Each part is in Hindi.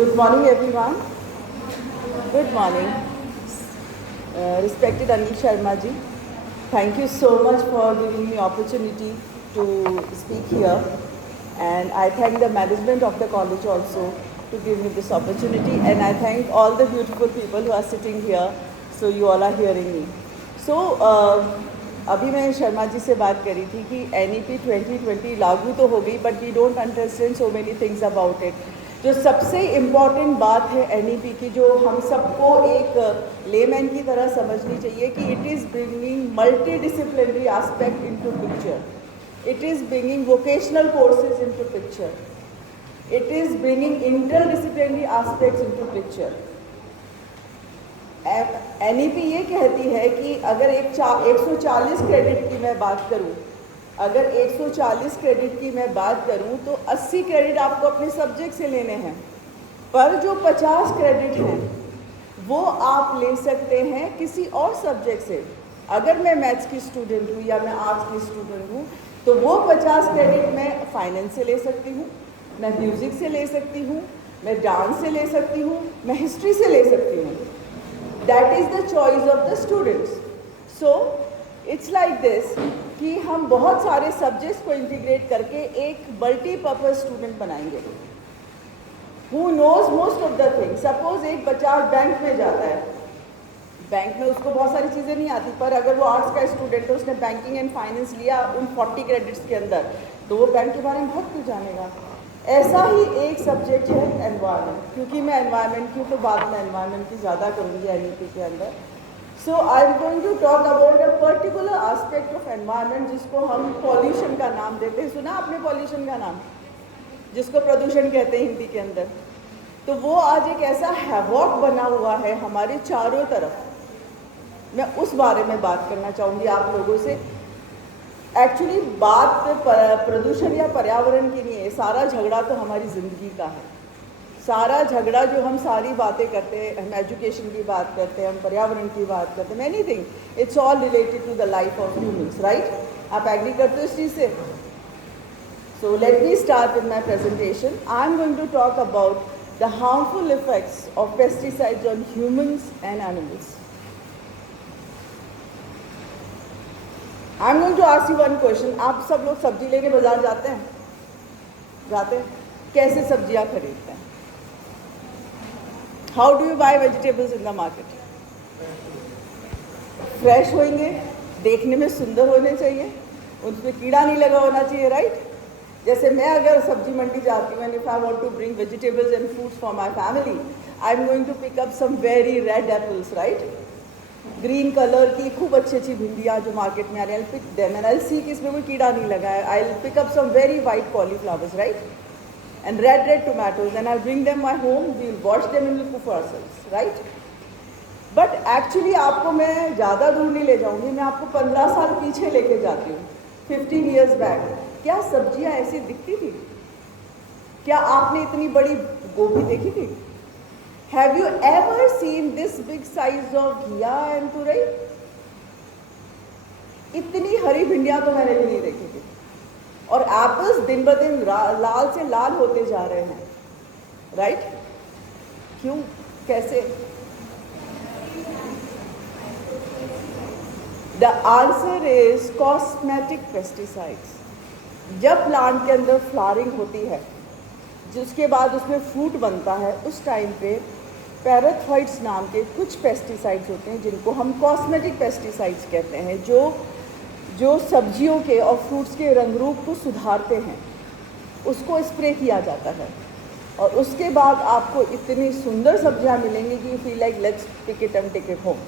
Good morning, everyone. Good morning. Respected Anil Sharma ji, thank you so much for giving me opportunity to speak here. And I thank the management of the college also to give me this opportunity. And I thank all the beautiful people who are sitting here, so you all are hearing me. So, अभी मैं शर्मा जी से बात करी थी कि NEP 2020 लागू तो हो गई, but we don't understand so many things about it. जो सबसे इम्पॉर्टेंट बात है NEP की, जो हम सबको एक लेमैन की तरह समझनी चाहिए कि it is bringing multi disciplinary aspect into picture. It is bringing vocational courses into picture. It is bringing interdisciplinary aspects into picture. NEP ये कहती है कि अगर 140 क्रेडिट की मैं बात करूं, अगर 140 क्रेडिट की मैं बात करूं तो 80 क्रेडिट आपको अपने सब्जेक्ट से लेने हैं, पर जो 50 क्रेडिट हैं वो आप ले सकते हैं किसी और सब्जेक्ट से. अगर मैं मैथ्स की स्टूडेंट हूँ या मैं आर्ट्स की स्टूडेंट हूँ तो वो 50 क्रेडिट मैं फाइनेंस से ले सकती हूँ, मैं म्यूज़िक से ले सकती हूँ, मैं डांस से ले सकती हूँ, मैं हिस्ट्री से ले सकती हूँ. That is the choice of the students. So it's like this कि हम बहुत सारे सब्जेक्ट्स को इंटीग्रेट करके एक मल्टीपर्पज़ स्टूडेंट बनाएंगे who knows most of the things. Suppose एक बच्चा बैंक में जाता है, बैंक में उसको बहुत सारी चीज़ें नहीं आती, पर अगर वो आर्ट्स का स्टूडेंट है, उसने बैंकिंग एंड फाइनेंस लिया उन 40 क्रेडिट्स के अंदर, तो वो बैंक के बारे में बहुत कुछ जानेगा. ऐसा ही एक सब्जेक्ट है एनवायरनमेंट. क्योंकि मैं एनवायरनमेंट की तो बात मैं एनवायरनमेंट की ज़्यादा करूँगी NEP के अंदर. So I am going to talk about a particular aspect of environment जिसको हम पॉल्यूशन का नाम देते हैं. सुना आपने पॉल्यूशन का नाम, जिसको प्रदूषण कहते हैं हिंदी के अंदर. तो वो आज एक ऐसा हैवॉक बना हुआ है हमारे चारों तरफ. मैं उस बारे में बात करना चाहूँगी आप लोगों से. एक्चुअली बात प्रदूषण या पर्यावरण की नहीं है, सारा झगड़ा तो हमारी ज़िंदगी का है. सारा झगड़ा जो हम सारी बातें करते हैं, हम एजुकेशन की बात करते हैं, हम पर्यावरण की बात करते हैं, anything, it's all related to the life of humans, right. आप एग्री करते हो इस चीज़ से? So let me start with my presentation. I am going to talk about the harmful effects of pesticides on humans and animals. I am going to ask you one question. आप सब लोग सब्जी लेके बाजार जाते हैं? जाते हैं. कैसे सब्जियां खरीदते हैं? How do you bye vegetables in the market? Fresh होंगे, देखने में सुंदर होने चाहिए, उसमें कीड़ा नहीं लगा होना चाहिए, राइट. जैसे मैं अगर सब्जी मंडी जाती हूँ and if I want to bring vegetables and fruits for my family, I am going to pick up some very red apples, right. Green colour की खूब अच्छी अच्छी भिंडियाँ जो मार्केट में आ रही है, I pick them and I see कि इसमें कोई कीड़ा नहीं लगा है. I pick up some very white cauliflowers, right, and red tomatoes, and I'll bring them my home, we'll wash them and we'll cook for ourselves, right. But actually आपको मैं ज़्यादा दूर नहीं ले जाऊँगी, मैं आपको 15 साल पीछे लेके जाती हूँ, 15 years बैक. क्या सब्जियाँ ऐसी दिखती थी? क्या आपने इतनी बड़ी गोभी देखी थी? Have you ever seen this big size of घिया and तुरई? इतनी हरी भिंडियाँ तो मैंने भी नहीं देखी थी. और एप्पल्स दिन ब दिन लाल से लाल होते जा रहे हैं, राइट. क्यों? कैसे? The answer is cosmetic pesticides. जब प्लांट के अंदर फ्लावरिंग होती है, जिसके बाद उसमें फ्रूट बनता है, उस टाइम पे पैराथ्राइड्स नाम के कुछ पेस्टिसाइड्स होते हैं जिनको हम कॉस्मेटिक पेस्टिसाइड्स कहते हैं, जो सब्जियों के और फ्रूट्स के रंग रूप को सुधारते हैं, उसको स्प्रे किया जाता है. और उसके बाद आपको इतनी सुंदर सब्जियां मिलेंगी कि you feel like let's pick it and take it home,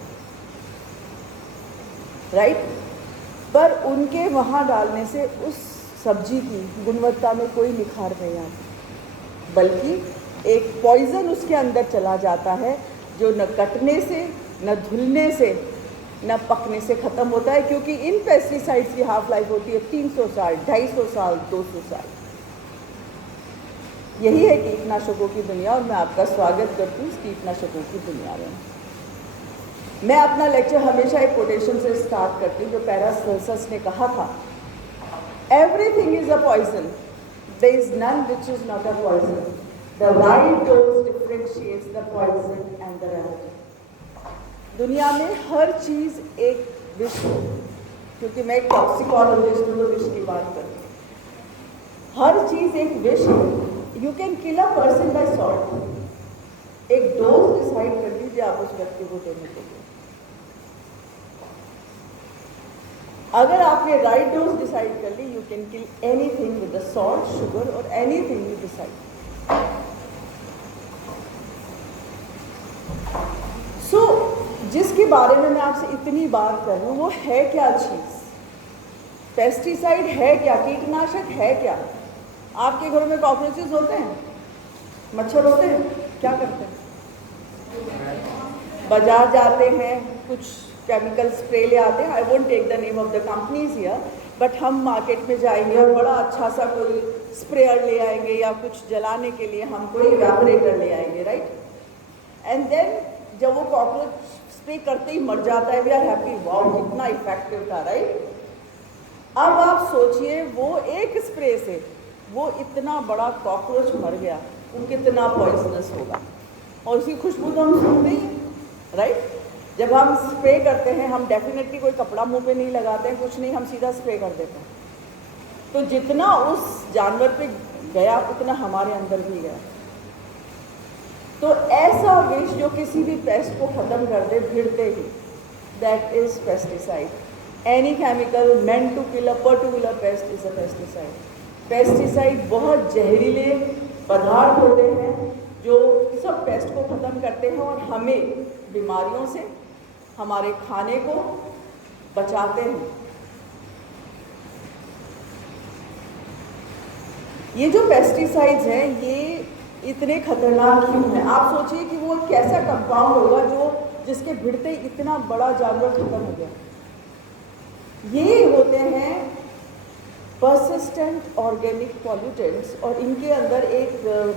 right. पर उनके वहाँ डालने से उस सब्जी की गुणवत्ता में कोई निखार नहीं आती, बल्कि एक पॉइज़न उसके अंदर चला जाता है जो न कटने से, न धुलने से, न पकने से ख़त्म होता है. क्योंकि इन पेस्टिसाइड्स की हाफ लाइफ होती है 300 साल, 250 साल, 200 साल. यही है कीटनाशकों की दुनिया, और मैं आपका स्वागत करती हूँ इस कीटनाशकों की दुनिया में. मैं अपना लेक्चर हमेशा एक कोटेशन से स्टार्ट करती हूँ जो पैरासेल्सस ने कहा था, everything is a poison, there is none which is not a poison. The wild dose differentiates the poison and the remedy. दुनिया में हर चीज़ एक विष है, क्योंकि मैं एक टॉक्सिकोलॉजिस्ट हूँ तो विष की बात करूँ। हर चीज़ एक विष है। You can kill a person by salt. एक डोज डिसाइड कर लीजिए आप उस व्यक्ति को देने के लिए। अगर आपने राइट डोज डिसाइड कर ली, you can kill anything with the salt, sugar और एनीथिंग यू डिसाइड। सो जिसके बारे में मैं आपसे इतनी बात कर रही हूँ वो है क्या चीज़? पेस्टिसाइड है क्या? कीटनाशक है क्या? आपके घरों में कॉकरोचेस होते हैं, मच्छर होते हैं, क्या करते हैं? बाजार जाते हैं, कुछ केमिकल स्प्रे ले आते हैं। I won't take the name of the companies here, but हम मार्केट में जाएंगे और बड़ा अच्छा सा कोई स्प्रेयर ले आएंगे या कुछ जलाने के लिए हम कोई इवेपोरेटर ले आएंगे, राइट? एंड देन जब वो कॉकरोच स्प्रे करते ही मर जाता है, वी आर हैप्पी, वाओ कितना इफेक्टिव था, राइट? अब आप सोचिए वो एक स्प्रे से वो इतना बड़ा कॉकरोच मर गया, वो कितना पॉइजनस होगा। और उसकी खुशबू तो हम सुनते ही हैं, राइट? जब हम स्प्रे करते हैं हम डेफिनेटली कोई कपड़ा मुंह पे नहीं लगाते हैं, कुछ नहीं, हम सीधा स्प्रे कर देते हैं। तो जितना उस जानवर पे गया उतना हमारे अंदर भी गया। तो ऐसा विष जो किसी भी पेस्ट को ख़त्म कर दे भिड़ते ही, that is pesticide. Any chemical meant to kill a particular pest is a pesticide. Pesticide बहुत जहरीले पदार्थ होते हैं जो सब पेस्ट को ख़त्म करते हैं और हमें बीमारियों से, हमारे खाने को बचाते हैं। ये जो पेस्टिसाइड्स हैं ये इतने खतरनाक क्यों हैं? आप सोचिए कि वो कैसा कंपाउंड होगा जो जिसके भिड़ते ही इतना बड़ा जानवर खत्म हो गया। ये होते हैं पर्सिस्टेंट ऑर्गेनिक पॉल्यूटेंट्स, और इनके अंदर एक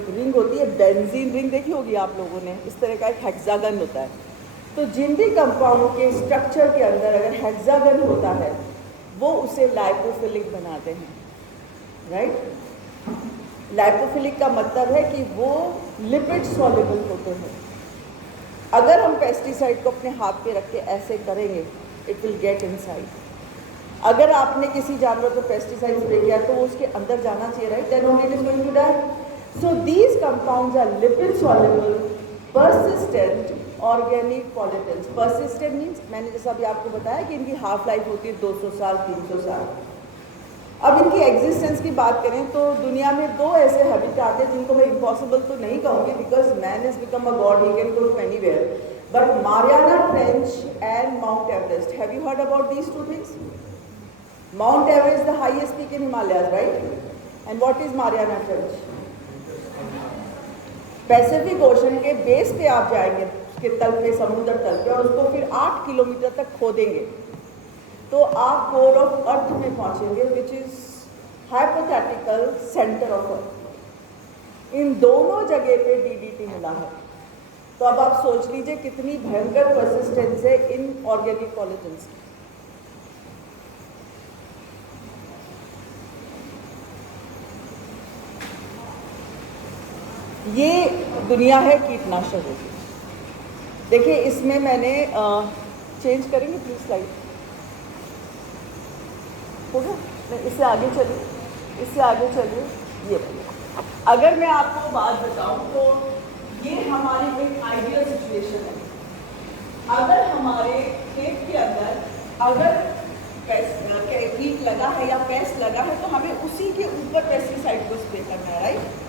रिंग होती है, बेंजीन रिंग देखी होगी आप लोगों ने, इस तरह का एक हेक्सागन होता है। तो जिन भी कंपाउंड के स्ट्रक्चर के अंदर अगर हेक्सागन होता है वो उसे लाइपोफिलिक बनाते हैं, राइट? लाइपोफिलिक का मतलब है कि वो लिपिड सॉल्युबल होते हैं। अगर हम पेस्टिसाइड को अपने हाथ पे रख के ऐसे करेंगे, इट विल गेट इनसाइड। अगर आपने किसी जानवर को पेस्टिसाइड स्प्रे किया तो वो उसके अंदर जाना चाहिए, right? Then only it is going to die. So these compounds are lipid soluble, persistent organic pollutants. Persistent means, मैंने जैसा अभी आपको बताया कि इनकी हाफ लाइफ होती है 200 साल, 300 साल। अब इनकी एग्जिस्टेंस की बात करें तो दुनिया में दो ऐसे हैबिटाट हैं जिनको मैं इम्पॉसिबल तो नहीं कहूँगी, because man is become a god, he can go to anywhere, but Mariana Trench and Mount Everest. Have you heard about these two things? Mount Everest, the highest peak in Himalayas, right? And what is Mariana Trench? Pacific ocean के बेस पे आप जाएंगे, उसके तल पे, समुद्र तल पे, और उसको फिर 8 किलोमीटर तक खोदेंगे तो आप कोर ऑफ अर्थ में पहुंचेंगे, which is hypothetical centre of earth. इन दोनों जगह पे DDT मिला है। तो अब आप सोच लीजिए कितनी भयंकर परसिस्टेंस है इन ऑर्गेनिक पॉल्यूटेंट्स की। ये दुनिया है कीटनाशकों की। देखिए इसमें मैंने चेंज करेंगे प्लीज स्लाइड, हो गया? नहीं, इससे आगे चलिए, इससे आगे चलिए। ये अगर मैं आपको बात बताऊं तो ये हमारी एक आइडियल सिचुएशन है। अगर हमारे खेत के अंदर अगर कीट लगा है या पेस्ट लगा है तो हमें उसी के ऊपर पेस्टिसाइड को स्प्रे करना है, राइट?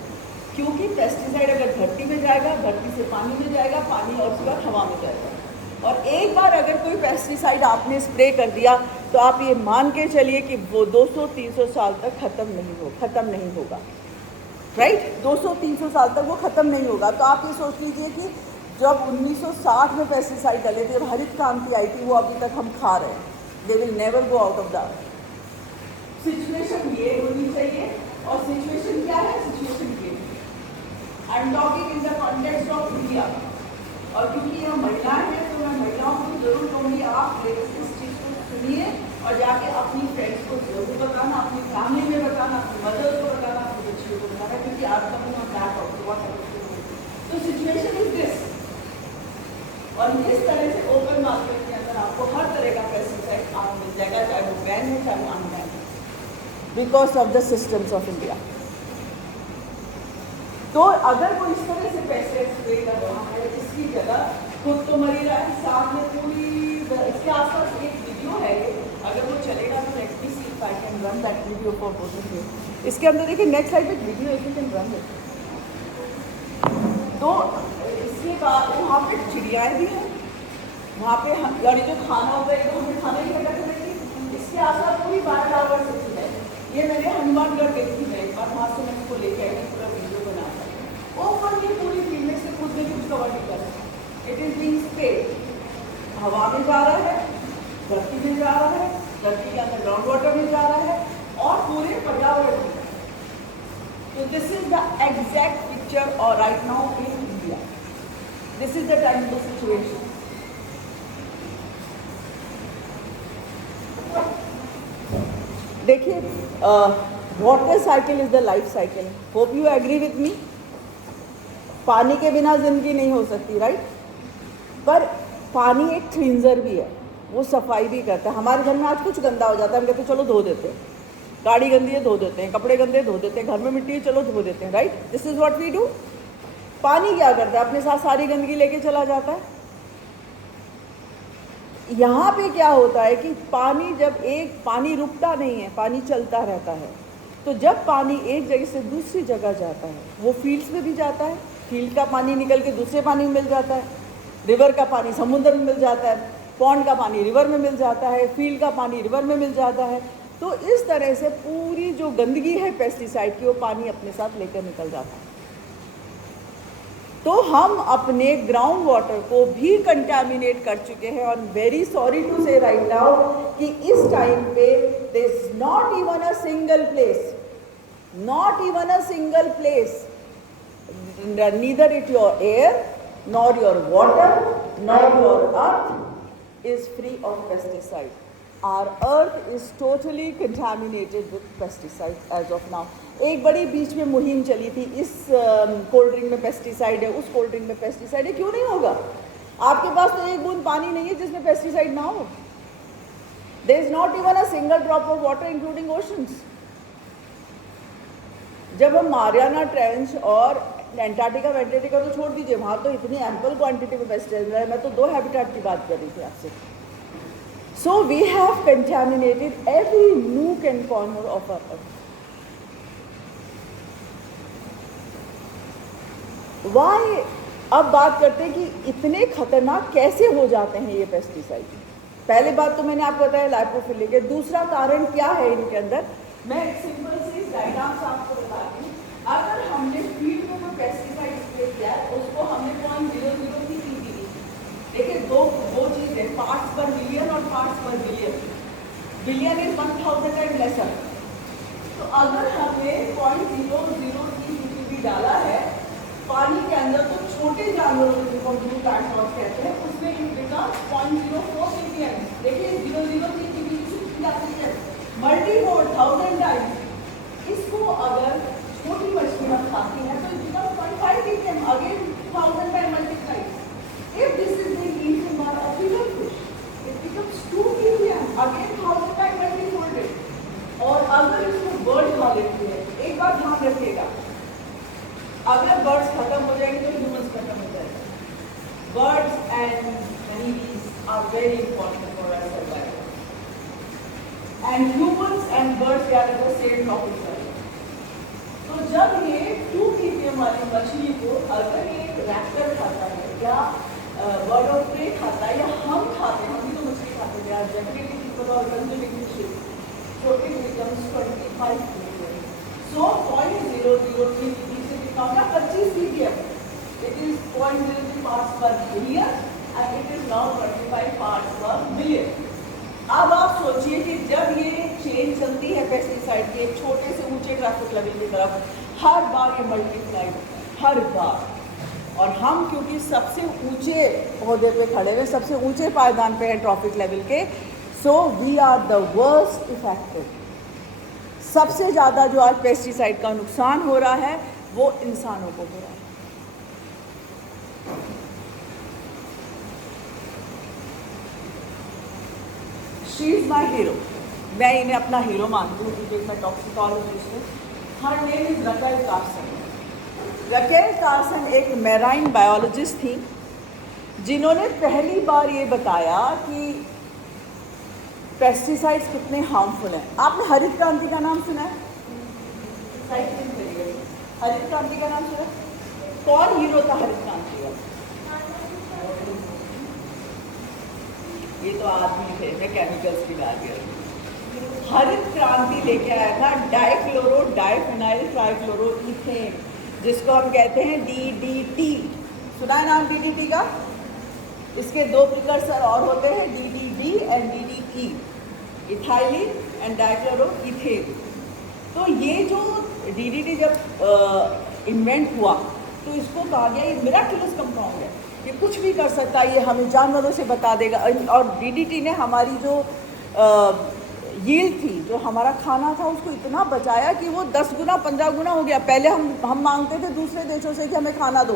क्योंकि पेस्टिसाइड अगर धरती में जाएगा, धरती से पानी में जाएगा, पानी और उसके बाद हवा में जाएगा। और एक बार अगर कोई पेस्टिसाइड आपने स्प्रे कर दिया तो आप ये मान के चलिए कि वो 200-300 साल तक खत्म नहीं होगा, राइट? 200-300 साल तक वो ख़त्म नहीं होगा। तो आप ये सोच लीजिए कि जब 1960 में पेस्टिसाइड डले थे, जब हरित क्रांति आई थी, वो अभी तक हम खा रहे हैं। They will never go out of the situation. ये होनी चाहिए। और सिचुएशन क्या है? सिचुएशन ये, I am talking in the context of India. और क्योंकि हम महिलाएं हैं तो मैं महिलाओं को जरूर कहूँगी आप इस चीज़ को सुनिए और जाके अपनी फ्रेंड्स को जरूर बताना, अपनी फैमिली में बताना, अपनी मदर को बताना, अपनी बच्चियों को बताना, क्योंकि आज तक हम बैक ऑफ। तो सिचुएशन और इस तरह से ओपन मार्केट के अंदर आपको हर तरह का पेस्टिसाइड आप मिल जाएगा, चाहे वो बैन हो चाहे अनबैन हो, because of the systems of India. तो अगर वो इस तरह से पेस्टिसाइड स्प्रे कर रहा है, इसकी जगह खुद तो मर ही रहा है, साथ में पूरी इसके आसपास एक वीडियो है ये, अगर वो चलेगा तो let me see if I can run that video for both of you. इसके अंदर देखिए नेक्स्ट स्लाइड पे वीडियो है, यू कैन रन इट। तो इसके बाद वहाँ पे चिड़ियाएँ भी हैं, वहाँ पे यानी जो खाना होता है तो हमें खाना ही लगा करेंगे। इसके आसपास पूरी 12 आवर्स होती है। ये मैंने हनुमानगढ़ देखी है एक बार, वहाँ से मैं इसको लेके आई पूरा वीडियो बना कर। ओपन ये पूरी फील्ड में से खुद में कुछ कवर नहीं कर रहा, इट इज बीइंग स्प्रेड, हवा में जा रहा है, धरती में जा रहा है, धरती के अंदर ग्राउंड वाटर में जा रहा है और पूरे पर्यावरण में। तो this is the exact picture और right now in India, this is the time the situation. देखिए water cycle is the life cycle, hope you agree with me. पानी के बिना जिंदगी नहीं हो सकती, राइट? पर पानी एक क्लींजर भी है, वो सफाई भी करता है। हमारे घर में आज कुछ गंदा हो जाता है, हम कहते हैं चलो धो देते हैं, गाड़ी गंदी है धो देते हैं, कपड़े गंदे धो देते हैं, घर में मिट्टी है चलो धो देते हैं, right? This is what we do. पानी क्या करता है? अपने साथ सारी गंदगी लेके चला जाता है। यहाँ पे क्या होता है कि पानी जब पानी रुकता नहीं है, पानी चलता रहता है। तो जब पानी एक जगह से दूसरी जगह जाता है, वो फील्ड्स में भी जाता है, फील्ड का पानी निकल के दूसरे पानी में मिल जाता है, रिवर का पानी समुद्र में मिल जाता है, पॉन्ड का पानी रिवर में मिल जाता है, फील्ड का पानी रिवर में मिल जाता है। तो इस तरह से पूरी जो गंदगी है पेस्टिसाइड की, वो पानी अपने साथ लेकर निकल जाता है। तो हम अपने ग्राउंड वाटर को भी कंटामिनेट कर चुके हैं। और very sorry to say right now कि इस टाइम पे there is not even a single place, not even a single place, neither it your air nor your water nor your earth is free of pesticide. Our earth is totally contaminated with pesticide as of now. एक बड़ी बीच में मुहिम चली थी, इस कोल्ड ड्रिंक में पेस्टिसाइड है, उस कोल्ड ड्रिंक में पेस्टिसाइड है। क्यों नहीं होगा? आपके पास तो एक बूंद पानी नहीं है जिसमें पेस्टिसाइड ना हो। There is not even a single drop of water including oceans. जब हम मारियाना ट्रेंच और एंटार्क्टिका वेंटार्क्टिका तो छोड़ दीजिए, वहाँ तो इतनी एम्पल क्वांटिटी में पेस्टिसाइड है। मैं तो 2 हैबिटेट की बात कर रही थी आपसे। So we have contaminated every nook and corner of our earth. Why? अब बात करते हैं कि इतने खतरनाक कैसे हो जाते हैं ये पेस्टिसाइड। पहले बात तो मैंने आपको बताया लाइपोफिलिक है। दूसरा कारण क्या है इनके अंदर, मैं एक सिंपल सी डायग्राम से आपको बताती हूँ। अगर हमने फील्ड में कोई पेस्टिसाइड स्प्रे किया है, उसको हमने 0.00 की पीपी दी। देखिए दो चीज़ है, पार्ट्स पर मिलियन और पार्ट्स पर billion. Billion is 1000 time lesser. तो अगर हमने 0.00 की पीपी डाला है पानी के अंदर, तो छोटे जानवरों को जिनको ब्लू प्लांट कहते हैं, उसमें इट बिकम्स 0.04 ppm। देखिए 0.0 की पीपी से जाती है मल्टीफोल्ड 1000 टाइम्स। इसको अगर छोटी मछलियाँ खाती हैं तो it becomes 0.5 ppm, again 1000 time multiply. If this is being eaten by a bigger fish, it becomes 2 ppm, again 1000 time multifolded. और अगर इसको बर्ड खा लेती है, एक बात ध्यान रखिएगा, अगर बर्ड्स खत्म हो जाएंगे तो ह्यूमंस खत्म हो जाएंगे। Birds and honey bees are very important for our survival, and humans and birds are the same topic. तो जब ये 2 ppm वाली मछली को अगर ये रैप्टर खाता है या बर्ड ऑफ प्रे खाता है या हम खाते हैं, हम भी तो मछली खाते हैं, जनरली पीपल और consuming fish, so it becomes 25 ppm. So 0.003 ppm से become 25 ppm. It is 0.03 parts per billion and it is now 25 parts per million. अब आप सोचिए कि जब ये चेन चलती है पेस्टिसाइड के एक छोटे से ऊंचे ट्रैफिक लेवल की तरफ, हर बार ये मल्टीप्लाई होता है, हर बार। और हम क्योंकि सबसे ऊंचे पौधे पे खड़े हुए, सबसे ऊंचे पायदान पे हैं ट्रैफिक लेवल के, so we are the worst affected. सबसे ज़्यादा जो आज पेस्टिसाइड का नुकसान हो रहा है वो इंसानों को हो रहा है। शी इज़ माई हीरो, मैं इन्हें अपना हीरो मानती हूँ क्योंकि मैं टॉक्सिकोलॉजिस्ट हूँ। Her name is Raquel Carson. Raquel Carson एक मैराइन बायोलॉजिस्ट थी जिन्होंने पहली बार ये बताया कि पेस्टिसाइड्स कितने हार्मफुल हैं। आपने हरित क्रांति का नाम सुना है? हरित क्रांति का नाम सुना? कौन हीरो था हरित क्रांति का? ये तो आदमी थे, मैं केमिकल्स की बात कर रही हूँ। हरित क्रांति लेके आया था डाइक्लोरो डाइफेनाइल ट्राइक्लोरो इथेन, जिसको हम कहते हैं DDT। सुना है नाम DDT का? इसके दो प्रिकर्सर और होते हैं, DDD and DDE, ethylene and dichloro ethane. तो ये जो DDT जब इन्वेंट हुआ तो इसको कहा गया ये मिराक्युलस कंपाउंड है, ये कुछ भी कर सकता है, ये हमें जानवरों से बता देगा। और DDT ने हमारी जो यील्ड थी, जो हमारा खाना था, उसको इतना बचाया कि वो 10 गुना 15 गुना हो गया। पहले हम मांगते थे दूसरे देशों से कि हमें खाना दो,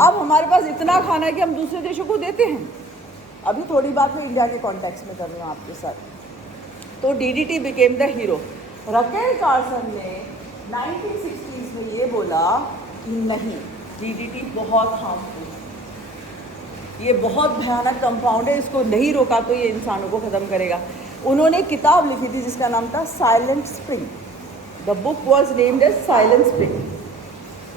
अब हमारे पास इतना खाना है कि हम दूसरे देशों को देते हैं। अभी थोड़ी बात मैं इंडिया के कॉन्टेक्स्ट में कर रही हूँ आपके साथ। तो DDT became the hero. Raquel Carson ने 1960s में ये बोला कि नहीं, DDT बहुत हार्मफुल, ये बहुत भयानक कंपाउंड है, इसको नहीं रोका तो ये इंसानों को ख़त्म करेगा। उन्होंने किताब लिखी थी जिसका नाम था Silent Spring. The book was named as Silent Spring.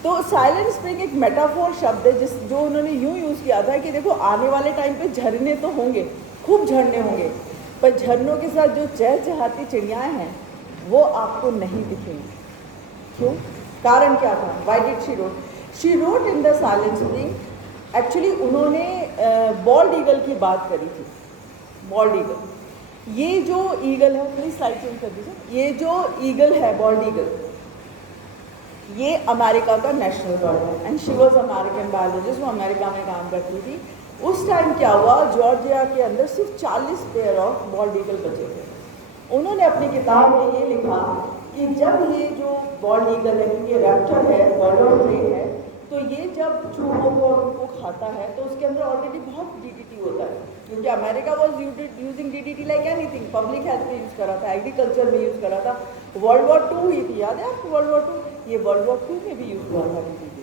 तो साइलेंट स्प्रिंग एक मेटाफोर शब्द है जो उन्होंने यूँ यूज़ किया था कि देखो आने वाले टाइम पे झरने तो होंगे, खूब झरने होंगे, पर झरनों के साथ जो चहचहाती चिड़ियाएँ हैं वो आपको नहीं दिखेंगी। क्यों? कारण क्या था? Why did she wrote? She wrote in the silent spring. Actually उन्होंने बॉल्ड ईगल की बात करी थी। बॉल्ड ईगल, ये जो ईगल है, प्लीज स्लाइड चेंज कर दीजिए। ये जो ईगल है, बॉल्ड ईगल, ये अमेरिका का नेशनल बर्ड है and she was American biologist, वो अमेरिका में काम करती थी। उस टाइम क्या हुआ, जॉर्जिया के अंदर सिर्फ 40 पेयर ऑफ बॉल्ड ईगल बचे थे। उन्होंने अपनी किताब में ये लिखा कि जब ये जो बॉल्ड ईगल है, क्योंकि रैप्टर है, बर्ड ऑफ प्रे है, तो ये जब चूहों को और उनको खाता है तो उसके अंदर ऑलरेडी बहुत DDT होता है, क्योंकि America was using DDT like anything. Public health में यूज़ करा था, एग्रीकल्चर में यूज़ करा था, वर्ल्ड वॉर 2 हुई थी, याद है आपको वर्ल्ड वॉर 2? ये वर्ल्ड वॉर 2 में भी यूज़ हुआ था DDT।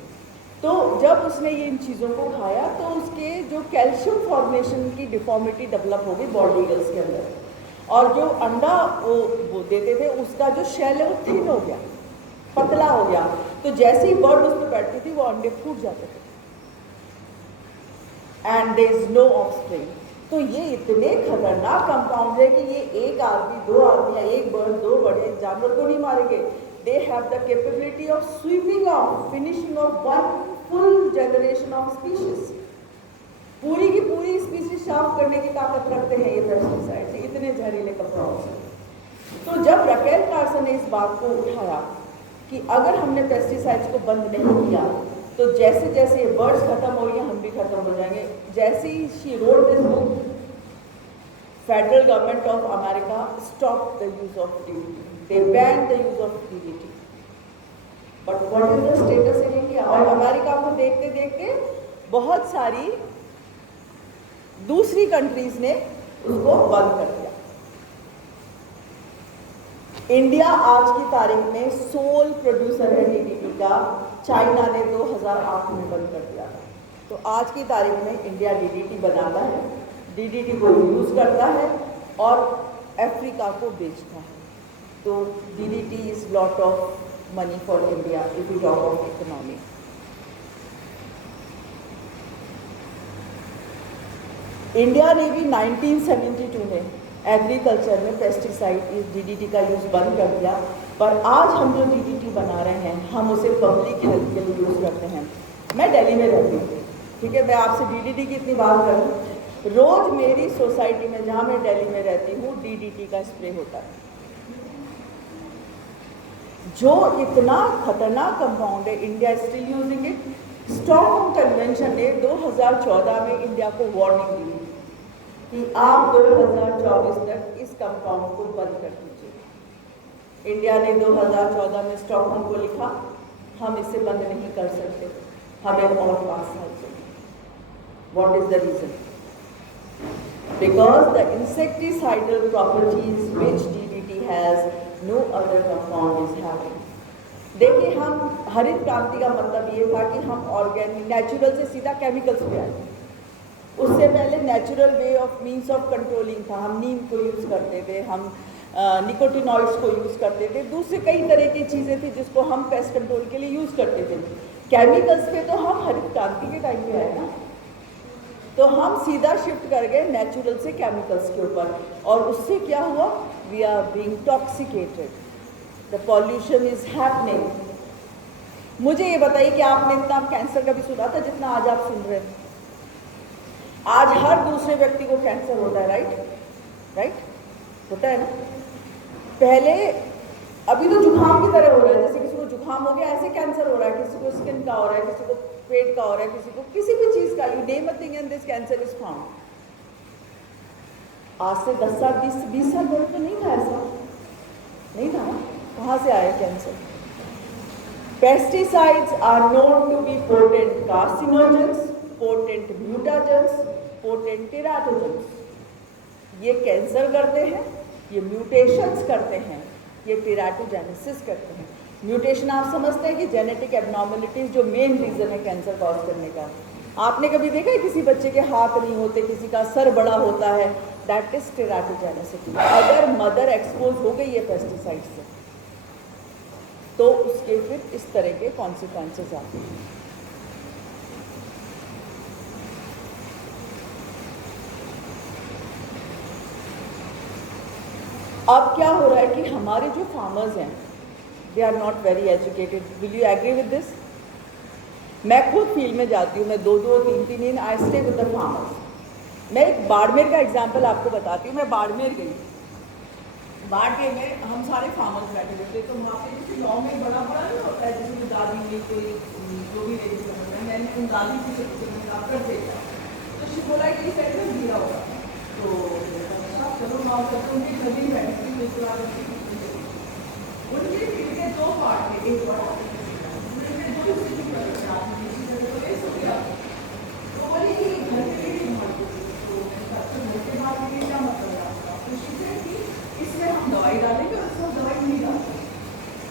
तो जब उसने ये इन चीज़ों को खाया तो उसके जो कैल्शियम फॉर्मेशन की डिफॉर्मिटी डेवलप हो गई बॉल्ड ईगल्स के अंदर, और जो अंडा वो देते थे उसका जो शेल है वो थिन हो गया, पतला हो गया। तो जैसे ही बर्ड उस पर बैठती थी वो अंडे फूट जाते थे and there is no offspring. तो ये इतने खतरनाक कंपाउंड है कि ये एक आदमी, दो आदमी या एक बर्ड, दो बड़े जानवर को नहीं मारेंगे। They have the capability of sweeping of, finishing of one full generation of species. पूरी की पूरी स्पीशीज साफ करने की ताकत रखते हैं ये पेस्टिसाइड्स, इतने जहरीले कंपाउंड्स हैं। तो जब रकेल कार्सन ने इस बात को उठाया कि अगर हमने पेस्टिसाइड्स को बंद नहीं किया तो जैसे जैसे ये बर्ड्स खत्म हो रही हैं हम भी खत्म हो जाएंगे। जैसे ही she wrote this book, federal government of America stop the use of DDT, they ban the use of DDT। But what is the status in India? और अमेरिका को देखते देखते बहुत सारी दूसरी कंट्रीज ने उसको बंद कर दिया। इंडिया आज की तारीख में सोल प्रोड्यूसर है DDT का, चाइना ने 2008 में बंद कर दिया था। तो आज की तारीख में इंडिया DDT बनाता है, DDT को यूज़ करता है और अफ्रीका को बेचता है। तो DDT is lot of money for India if you talk of economy. India ने भी 1972 में एग्रीकल्चर में पेस्टिसाइड DDT का यूज़ बंद कर दिया, पर आज हम जो DDT बना रहे हैं हम उसे पब्लिक हेल्थ के लिए यूज़ करते हैं। मैं दिल्ली में रहती हूँ, ठीक है, मैं आपसे DDT की इतनी बात करूँ, रोज़ मेरी सोसाइटी में जहाँ मैं दिल्ली में रहती हूँ DDT का स्प्रे होता है, जो इतना खतरनाक कंपाउंड है। India still using it. Stockholm convention ने 2014 में इंडिया को वार्निंग दी कि आप 2024 तक इस कंपाउंड को बंद कर दीजिए। इंडिया ने 2014 में स्टॉकहोम को लिखा, हम इसे बंद नहीं कर सकते, हमें और 5 साल चाहिए। What is the reason? because the insecticidal properties which DDT has, no other compound is having. देखिए, हम हरित क्रांति का मतलब ये था कि हम ऑर्गेनिक नेचुरल से सीधा केमिकल्स पे आए। उससे पहले natural way of means of controlling था। हम नीम को यूज़ करते थे, हम निकोटिनॉइड्स को यूज़ करते थे, दूसरे कई तरह की चीज़ें थी जिसको हम पेस्ट कंट्रोल के लिए यूज़ करते थे। केमिकल्स पे तो हम हरित क्रांति के टाइम पे आए ना, तो हम सीधा शिफ्ट कर गए नेचुरल से केमिकल्स के ऊपर, और उससे क्या हुआ? We are being toxicated, the pollution is happening. मुझे ये बताइए कि आपने इतना कैंसर कभी सुना था जितना आज आप सुन रहे हैं? आज हर दूसरे व्यक्ति को कैंसर होता है, राइट? होता है ना? पहले अभी तो जुकाम की तरह हो रहा है, जैसे किसी को जुकाम हो गया ऐसे कैंसर हो रहा है, किसी को स्किन का हो रहा है, किसी को पेट का हो रहा है, किसी को किसी भी चीज का, you name a thing and this cancer is found. आज से 10 साल 20 साल पहले तो नहीं था, ऐसा नहीं था ना। कहाँ से आया cancer? Pesticides are known to be potent carcinogens, potent mutagens, potent teratogens. ये कैंसर करते हैं, ये म्यूटेशंस करते हैं, ये टेराटोजेनेसिस करते हैं। म्यूटेशन आप समझते हैं कि जेनेटिक एबनॉर्मलिटीज जो मेन रीजन है कैंसर कॉज करने का। आपने कभी देखा है किसी बच्चे के हाथ नहीं होते, किसी का सर बड़ा होता है? That is टेराटोजेनेसिटी। अगर मदर एक्सपोज हो गई है पेस्टिसाइड से तो उसके फिर इस तरह के कॉन्सिक्वेंसेस आते हैं। अब क्या हो रहा है कि हमारे जो फार्मर्स हैं, they are not very educated. Will you agree with this? मैं खुद फील्ड में जाती हूँ, मैं 2-2, 3-3 दिन I stay with the farmers. मैं एक बाड़मेर का एग्जाम्पल आपको बताती हूँ। मैं बाड़मेर गई, बाड़मेर में हम सारे फार्मर्स बैठे हुए थे, तो वहाँ पे किसी गाँव में बड़ा बड़ा नहीं होता है, जिसमें दादी ने कोई जो भी लेडी समझ रहे हैं, मैंने उन दादी की कर देखा तो शी बोला कि इस साइड में गिरा होगा, तो चलो माँ करते उनकी गली बैठी थी, उनके फील्ड के 2 पार्ट थे, एक बड़ा तो बोले कि घर के लिए मोटे बात के लिए क्या मतलब है आपका? खुशी से कि इसमें हम दवाई डालेंगे और इसमें दवाई नहीं डालेंगे।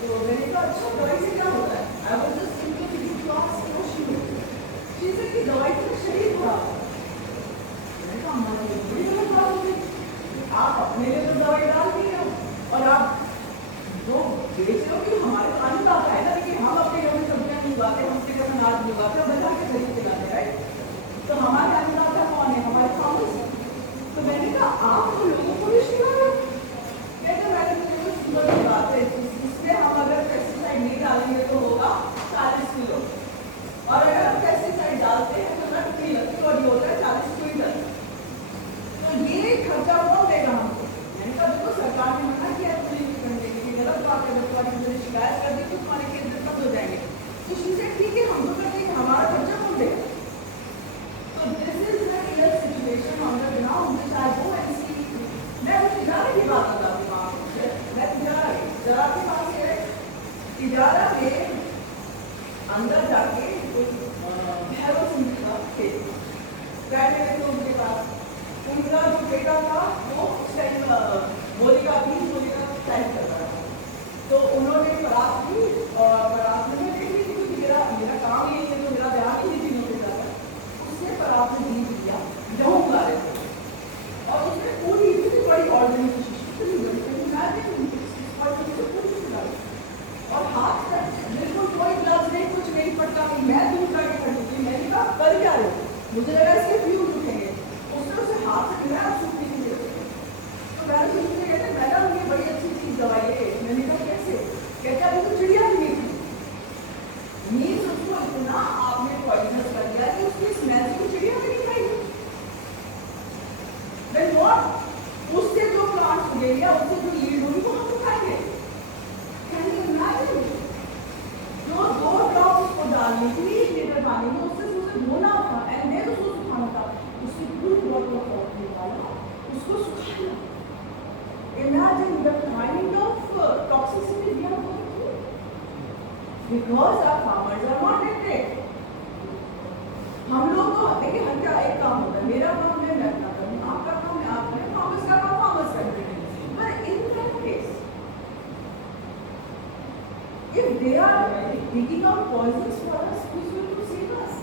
तो मैंने कहा अच्छा दवाई से क्या होता है? I was just simply class चीज़ें की दवाई से शरीर खराब है। मैंने कहा हमारी बड़ी गलत बात हो गई, आप अपने लिए तो दवाई डाल दी हो और आप जो बेच रहे हो कि हमारे खाने का फायदा, लेकिन हम अपने घर में सब्जियां नहीं उगाते, हम अपने घर में अनाज नहीं उगाते, बचा के खरीद के लाते, राइट? तो हमारे अन्नदाता कौन है? हमारे फार्मर्स। तो मैंने कहा आप तो लोगों को भी शिकार हो। कहते मैंने तो सुंदर की बात है, इसमें हम अगर पेस्टिसाइड नहीं डालेंगे तो होगा 40 किलो, और अगर हम पेस्टिसाइड डालते हैं तो 30 किलो होता है 40 क्विंटल। तो ये खर्चा कौन देगा हमको? मैंने कहा देखो सरकार ने मना किया गलत बात है, तुम्हारी मुझे शिकायत कर दी तो तुम्हारे केंद्र बंद हो जाएंगे। तो शी ठीक है हम तो कर देंगे, हमारा खर्चा कौन देगा? तो this is the real situation on the ground which I go and see. मैं तिजारा की बात बताती हूँ आपको, मैं तिजारा के पास है, तिजारा के अंदर जाके भैरव सिंह का खेत बैठे थे उनके पास। उनका जो बेटा था वो उस टाइम बोली का टाइम कर रहा था, तो उन्होंने परात की और परात में देख ली थी क्योंकि मेरा काम यही है, तो मेरा ध्यान ही चीज़ों पे जाता है। उसने परात में घी दिया, गेहूँ उगा रहे थे और उसने पूरी इतनी बड़ी ऑर्गेनिक और हाथ बिल्कुल कोई ग्लव्स नहीं, कुछ नहीं, पट्टा नहीं। मैं दूर जाके खड़ी थी, मैंने कहा कर क्या रहे हो? मुझे लगा इसके फ्यूज उठेंगे। उसने उसे हाथ से गिराया, सूखी नहीं गिरे। तो मैंने सोचते कहते मैडम ये बड़ी अच्छी चीज़ दवाई है। मैंने कहा कैसे? कहता है तो चिड़िया की मीट उसको इतना आपने पॉइजनस कर दिया कि उसकी स्मेल से चिड़िया भी नहीं खाएगी। Then what? उससे जो प्लांट्स उगेंगे, उससे जो यील्ड होगी वो हम खाएंगे। Can you imagine? जो 2 ड्रॉप उसको डालनी थी 1 लीटर पानी में, उससे उसे धोना था एंड देन उसको सुखाना था। उसकी पूरी बॉटल निकाला, उसको सुखाना। Imagine the kind of toxicity we are going through because our farmers are not educated. हम लोग तो देखिए, हम क्या एक काम होता है, मेरा काम है मैं अपना करूँ, If they are taking out poisons for us, who's going to save us?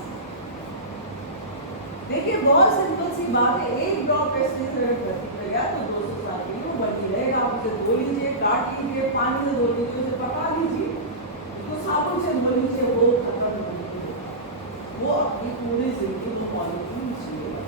देखिए बहुत सिंपल सी बात है, एक ड्रॉप पेस्टिसाइड करेगा तो 200 साल के लिए वो बची रहेगा। आप उसे धो लीजिए, काट लीजिए, पानी से धो लीजिए, उसे पका लीजिए, तो साबुन से धो लीजिए, वो खत्म हो जाएगी, वो अपनी पूरी जिंदगी में क्वालिटी जिएगा।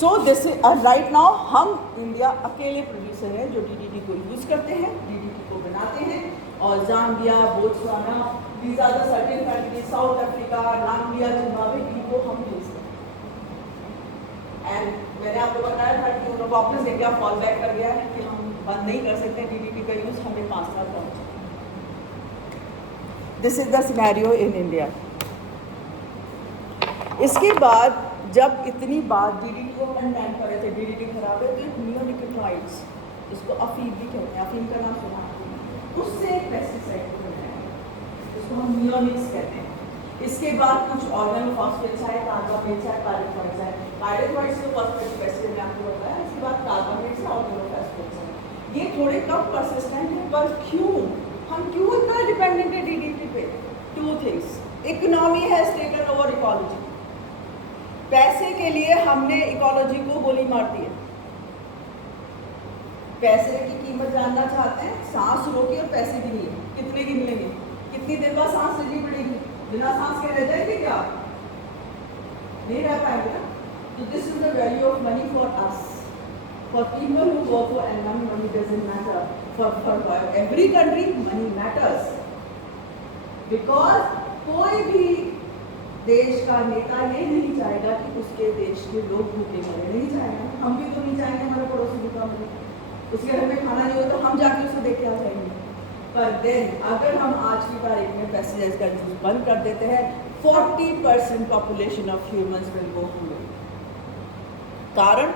सो दिस राइट नाउ हम इंडिया अकेले प्रोड्यूसर हैं जो डीडीटी को यूज करते हैं, डीडीटी को बनाते हैं, और Zambia, Botswana, these are the certain countries, south Africa, Namibia, Zimbabwe, इनको हम यूज करते हैं। एंड मैंने आपको बताया था कि उन्होंने वापस इंडिया फॉल बैक कर गया है कि हम बंद नहीं कर सकते डीडीटी का यूज, हमें 5 साल पहुंचे। This is the scenario in India. इसके बाद जब इतनी बार डीडीटी को कंडेम कर रहे थे, डीडीटी खराब है, तो नियोनिकोटाइड्स, जिसको अफीम भी कहते हैं, अफीम का नाम सुना, उससे एक पेस्टिसाइड बनाया, उसको हम नियोनिक्स कहते हैं। इसके बाद कुछ ऑर्गेनोफॉस्फेट्स है, कार्बामेट्स है, पायरेथ्राइड्स है, पायरेथ्राइड्स से फॉस्फेट पेस्टिसाइड ने आपको बताया, इसके बाद कार्बामेट्स है, ऑर्गेनोफॉस्फेट्स है। ये थोड़े कम परसिस्टेंट है, पर क्यों हम क्यों इतना डिपेंडेंट है डीडीटी पे? 2 things, economy has taken over ecology. पैसे के लिए हमने इकोलॉजी को गोली मार दी है। पैसे की कीमत जानना चाहते हैं, सांस रोकी और पैसे गिनिए, कितने गिन लेंगे, कितनी देर बाद सांस लेनी पड़ेगी, बिना सांस के रह जाएंगे क्या? नहीं रह पाएंगे ना। तो this is the value of money for us, for people who work for environment, money doesn't matter, for every country money matters, because कोई भी देश का नेता ये नहीं चाहेगा कि उसके देश के लोग भूखे मरे, नहीं चाहेगा। हम भी तो नहीं चाहेंगे हमारे पड़ोसी भूखा मरे, उसके घर में खाना नहीं हो तो हम जाके उसको देख के आ जाएंगे। पर देन अगर हम आज की तारीख में पेस्टिसाइड्स का यूज बंद कर देते हैं, 40% population of humans will go hungry. कारण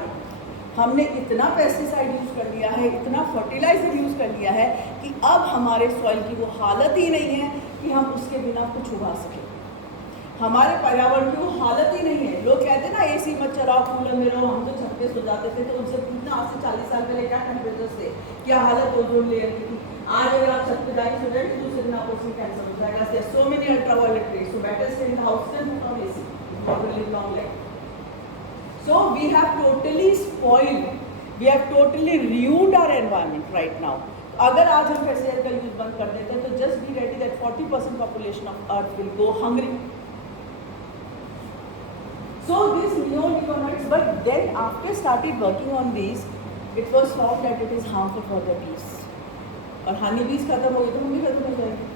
हमने इतना पेस्टिसाइड यूज कर लिया है, इतना फर्टिलाइजर यूज कर लिया है कि अब हमारे सॉइल की वो हालत ही नहीं है कि हम उसके बिना कुछ उगा सकें। हमारे पर्यावरण की वो हालत ही नहीं है। लोग कहते हैं ना एसी मत चलाओ, कूलर में रहो, हम तो छत पे सो जाते थे, तो उनसे पूछना आज से 40 साल पहले क्या टेम्परेचर से क्या हालत ओजोन लेयर की थी। आज अगर आप छत पे जाके सो जाएंगे, दूसरे दिन आपको उसमें कैंसर हो जाएगा। So many ultraviolet rays, so better stay in the house then put on AC, not to live long life. So we have totally spoiled, we have totally ruined our environment right now. अगर आज हम पेस्टिसाइड का यूज बंद कर देते हैं तो just be ready that 40% population of earth will go hungry. So these neonicotinoids, but then after started working on these, it was found that it is harmful for the bees. और हनी बीज खत्म हो गए तो हम भी खत्म हो जाएंगे।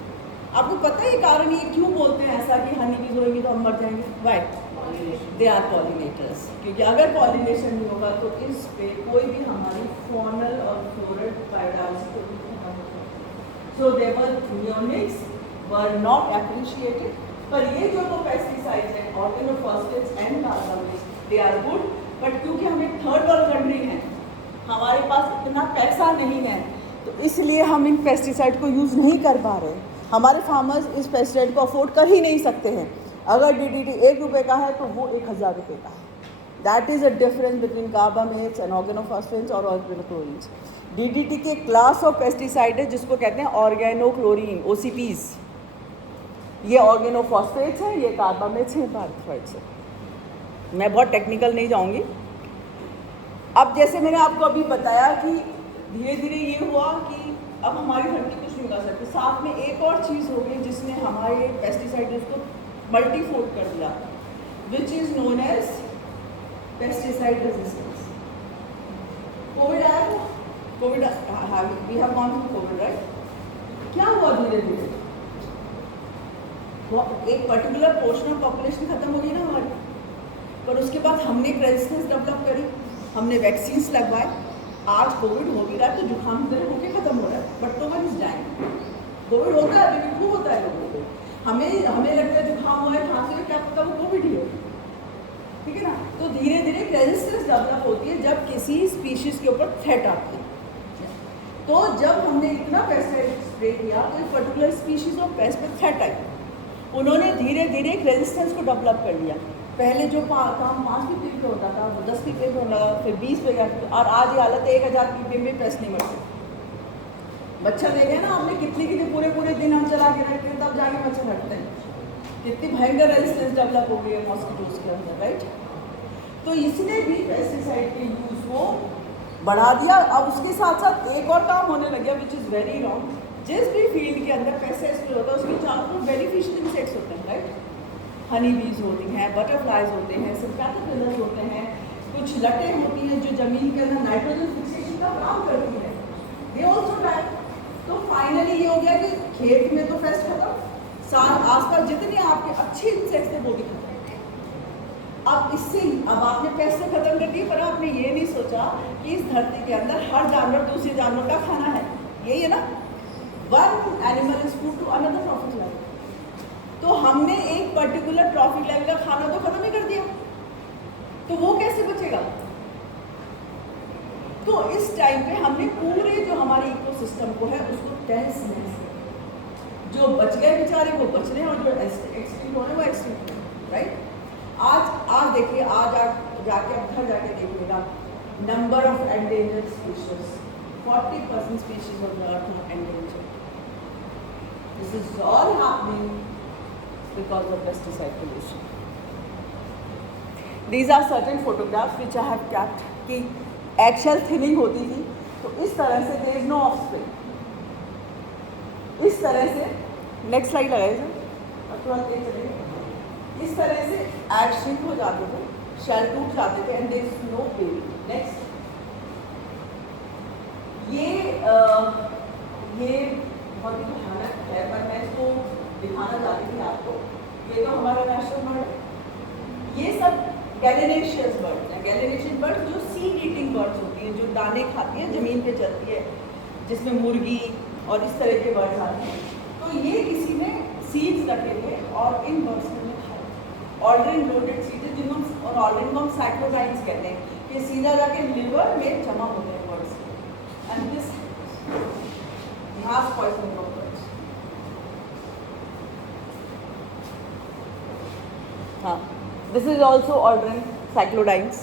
आपको पता है कारण ये क्यों बोलते हैं ऐसा कि हनी बीज होएंगे तो हम मर जाएंगे? Why? They are pollinators. क्योंकि अगर पॉलिनेशन नहीं होगा तो इस पे कोई भी हमारी फॉनल और फ्लोरल बायोडाइवर्सिटी को खत्म हो जाएगी। So they were neonics were not appreciated. पर ये जो वो पेस्टिसाइड्स हैं, organophosphates and carbamates, they are good, but क्योंकि हम एक थर्ड वर्ल्ड कंट्री हैं, हमारे पास इतना पैसा नहीं है, तो इसलिए हम इन पेस्टिसाइड को यूज़ नहीं कर पा रहे। हमारे फार्मर्स इस पेस्टिसाइड को अफोर्ड कर ही नहीं सकते हैं। अगर डीडीटी 1 रुपये का है तो वो 1000 रुपये का है। That is a difference between carbamates and organophosphates और ऑर्गेनोक्लोरीन्स। डीडीटी के क्लास ऑफ पेस्टिसाइड है जिसको कहते हैं ऑर्गेनोक्लोरीन, OCPs। ये ऑर्गेनोफॉस्फेट्स हैं, ये कार्बामेट्स हैं, पायरेथ्राइड्स हैं। मैं बहुत टेक्निकल नहीं जाऊंगी। अब जैसे मैंने आपको अभी बताया कि धीरे धीरे ये हुआ कि अब हमारी धरती कुछ नहीं कर सकती। साथ में एक और चीज़ हो गई जिसने हमारे पेस्टिसाइड को मल्टीफोल्ड कर दिया, which is known as pesticide resistance. Covid आया था, Covid we have gone through Covid, right? क्या हुआ धीरे धीरे? एक पर्टिकुलर पोर्शन ऑफ पॉपुलेशन खत्म हो गई ना हमारी, पर उसके बाद हमने एक रेजिस्टेंस डेवलप करी, हमने वैक्सीन्स लगवाए। आज कोविड हो भी रहा है तो जुकाम धीरे होके खत्म हो रहा है, but no one is dying. Covid होता है, अभी क्यों होता है लोगों को? हमें लगता है जुकाम हुआ है, खांसी है, क्या पता वो कोविड ही हो, ठीक है ना? तो धीरे धीरे रेजिस्टेंस डेवलप होती है जब किसी स्पीशीज के ऊपर थ्रेट आती है। तो जब हमने इतना पेस्टिसाइड स्प्रे किया तो एक पर्टिकुलर स्पीशीज ऑफ पेस्ट पे थ्रेट आई, उन्होंने धीरे धीरे एक रेजिस्टेंस को डेवलप कर लिया। पहले जो काम 5 पीपल पे होता था वो 10 पीपल पे होने लगा, फिर 20 पे गया, और आज ये हालत है 1000 पीपल में पेस्ट नहीं मरती। मच्छर देखे ना आपने, कितने पूरे पूरे दिन हम चला के रखते हैं तब जाके मच्छर हटते हैं। कितनी भयंकर रेजिस्टेंस डेवलप हो गई है मॉस्किटोज के अंदर, राइट। तो इसने भी पेस्टिसाइड के यूज को बढ़ा दिया। अब उसके साथ साथ एक और काम होने लग गया विच इज़ वेरी रॉन्ग। जिस भी फील्ड के अंदर पेस्टिसाइड होता है उसके चारों तरफ बेनिफिशियल इंसेक्ट्स होते हैं, राइट। हनी बीज होती हैं, बटरफ्लाइज होते हैं, कैटरपिलर्स होते हैं, कुछ लटें होती हैं जो जमीन के अंदर नाइट्रोजन फिक्सेशन का काम करती है, दे ऑल्सो डाई। तो फाइनली ये हो गया कि खेत में तो पेस्ट खत्म, साथ आसपास जितने आपके अच्छे इंसेक्ट्स थे वो भी खत्म। अब इससे अब आपने पेस्ट तो खत्म कर दी, पर आपने ये नहीं सोचा कि इस धरती के अंदर हर जानवर दूसरे जानवर का खाना है, यही है ना। One animal is food to another trophic level. तो हमने एक पर्टिकुलर ट्रॉफिक लेवल का खाना तो खत्म ही कर दिया, तो वो कैसे बचेगा। तो इस टाइम पे हमने पूरे जो हमारे इकोसिस्टम को है उसको तहस नहस, जो बच गए बेचारे वो बच रहे हैं और जो एक्सटिंक्ट हो रहे हैं वो एक्सटिंक्ट हो, राइट। आज देखिए, आज आप जाके अब घर जाके देखिएगा, number of endangered species, 40% species of the earth are endangered. This is all happening because of pesticide pollution. These are certain photographs which I have kept कि eggshell thinning होती थी, तो इस तरह से there is no offspring, इस तरह से नेक्स्ट स्लाइड लगाइए सर और थोड़ा तेज चलिए। इस तरह से एग श्रिंक हो जाते थे, शेल टूट जाते थे and there is no baby. Next, ये बहुत ही भयानक है, पर मैं इसको दिखाना चाहती थी आपको। ये तो हमारा नेशनल बर्ड है, ये सब गैलेनेशियस बर्ड्स हैं। गैलेनेशियस बर्ड्स जो सीड ईटिंग बर्ड्स होती हैं, जो दाने खाती हैं, ज़मीन पे चलती है, जिसमें मुर्गी और इस तरह के बर्ड्स आते हैं। तो ये किसी ने सीड्स रखे थे और इन बर्ड्स ने खाए, ऑर्डरिन लोडेड सीड्स, जिनको और ऑर्डरिन को हम साइक्लोडाइन्स कहते हैं। ये सीधा जाके लिवर में जमा होते हैं birds and this has poisoning of birds. हाँ, this is also ordering cyclodynes.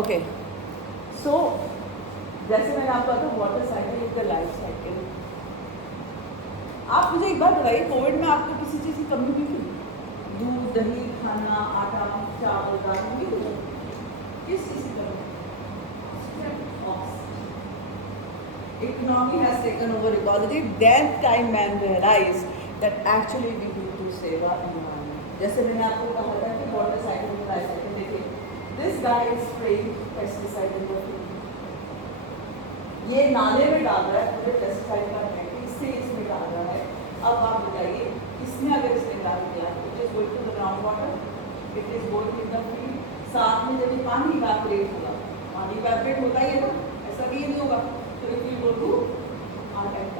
Okay, so जैसे मैंने आपको कहा था water cycle is the life cycle. आप मुझे एक बात बताइए, कोविड में आपको किसी चीज़ की कमी हुई थी? दूध, दही, खाना, आटा, चावल, दाल हुई थी? किस चीज़ की कमी? Economy has taken over ecology. That time man realized that actually we need to save our environment. जैसे मैंने आपको कहा था कि वाटर साइकिल में लाइफ साइकिल देखिए, this guy is spraying pesticide in the field, ये नाले में डाल रहा है पूरे पेस्टिसाइड का टैंक, इससे इसमें डाल रहा है। अब आप बताइए, इसमें अगर इसने डाल दिया, it is going to the ground water, it is going in the field, साथ में जब ये पानी इवैपोरेट होगा, पानी इवैपोरेट होता ही है ना, ऐसा भी नहीं होगा, तो it will go to our tank.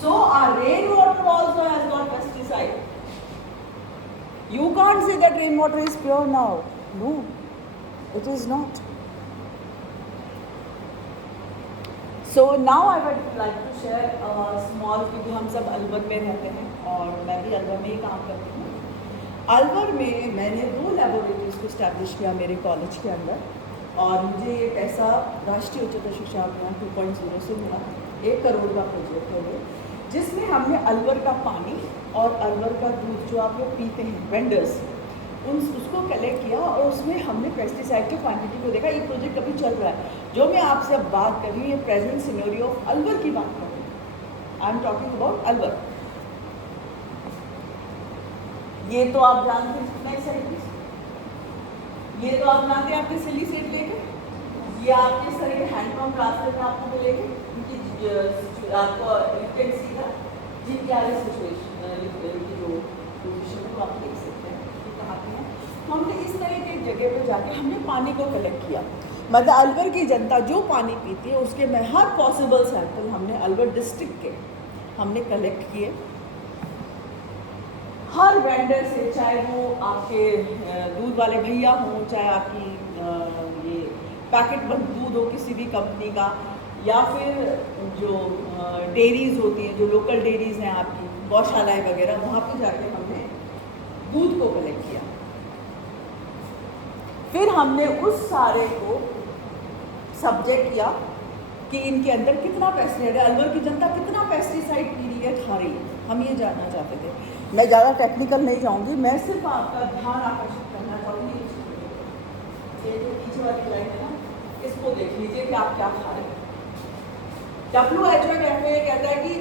So our rainwater also has got pesticide. You can't say that rainwater is pure now. No, it is not. So now I would like to share a small, क्योंकि हम सब अलवर में रहते हैं और मैं भी अलवर में ही काम करती हूँ। अलवर में मैंने 2 लैबोरेटरीज को इस्टेब्लिश किया मेरे कॉलेज के अंदर, और मुझे ये पैसा राष्ट्रीय उच्चतर शिक्षा अभियान 2.0 से मिला। 1 करोड़ का प्रोजेक्ट है वो, जिसमें हमने अलवर का पानी और अलवर का दूध जो आप लोग पीते हैं वेंडर्स, उसको कलेक्ट किया और उसमें हमने पेस्टिसाइड की क्वांटिटी को देखा। ये प्रोजेक्ट अभी चल रहा है। जो मैं आपसे अब बात कर रही हूँ, ये प्रेजेंट सिनेरियो ऑफ अलवर की बात कर रही हूँ। I am talking about Alwar. ये तो आप जानते हैं, नेक्स्ट साइड प्लीज। ये तो आप जानते हैं आपके सिली सेट लेके, ये आप किस तरह के हैंडपम्प रास्ते में आपको मिलेंगे, क्योंकि आपको लिक्विड सीधा जिनकी आगे सिचुएशन की जो पोजिशन को आप देख सकते हैं कि कहाँ पे है। हमने इस तरह के जगह पे जाके हमने पानी को कलेक्ट किया। मतलब अलवर की जनता जो पानी पीती है उसके में हर पॉसिबल सैंपल हमने अलवर डिस्ट्रिक्ट के हमने कलेक्ट किए। हर वेंडर से, चाहे वो आपके दूध वाले भैया हों, चाहे आपकी ये पैकेट बंद दूध हो किसी भी कंपनी का, या फिर जो डेयरीज़ होती हैं, जो लोकल डेयरीज़ हैं आपकी, गौशालाएँ वगैरह, वहाँ पे जाके हमने दूध को कलेक्ट किया। फिर हमने उस सारे को सब्जेक्ट किया कि इनके अंदर कितना पेस्टिसाइड है, अलवर की जनता कितना पेस्टिसाइड पी रही है, खा रही है, हम ये जानना चाहते थे। मैं ज़्यादा टेक्निकल नहीं जाऊँगी, मैं सिर्फ आपका ध्यान आकर्षित करना चाहूँगी। ये जो पीछे वाली लाइन है ना, इसको देख लीजिए कि आप क्या खा रहे हैं। WHO कहता है कि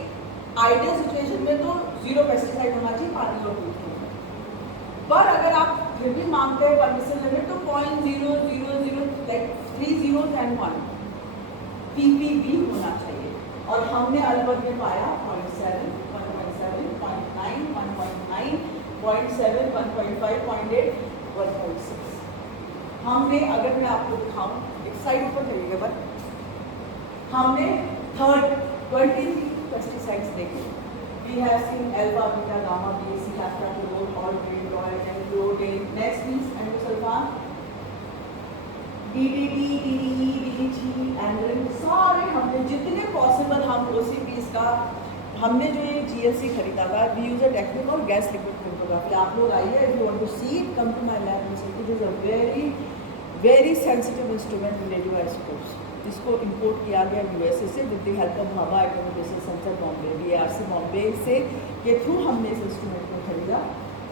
आइडियल सिचुएशन में तो 0 पेस्टिसाइड होना चाहिए पानी और दूध में, पर अगर आप फिर भी मांगते हैं परमिशन लिमिट तो 0.000 लाइक 3 zeros and 1 ppb होना चाहिए। और हमने अलवर में पाया 0.7, 1.7, 0.9, 1.9, 0.7, 1.5, 0.8, 1.6। हमने, अगर मैं आपको दिखाऊं, एक साइड ऊपर करिएगा, पर हमने 23 पेस्टिसाइड्स देखे। We have seen alpha, beta, gamma, BAC, lactobacillus, alpha, chlorine, next means endosulfan, DDT, DDE, DDT, एंड्रिन, सारे हमने जितने पॉसिबल हम OCPs का, हमने जो ये GLC खरीदा था, we use a technique और गैस लिक्विड क्रिप्टोग्राफी। आप लोग आइए, if you want to see it, come to my lab। It is a very very sensitive instrument in radioisotopes। इसको इंपोर्ट किया गया USA से with the help of Bhabha atomic research centre Bombay, BRC Bombay से के थ्रू हमने इस इंस्ट्रूमेंट को खरीदा।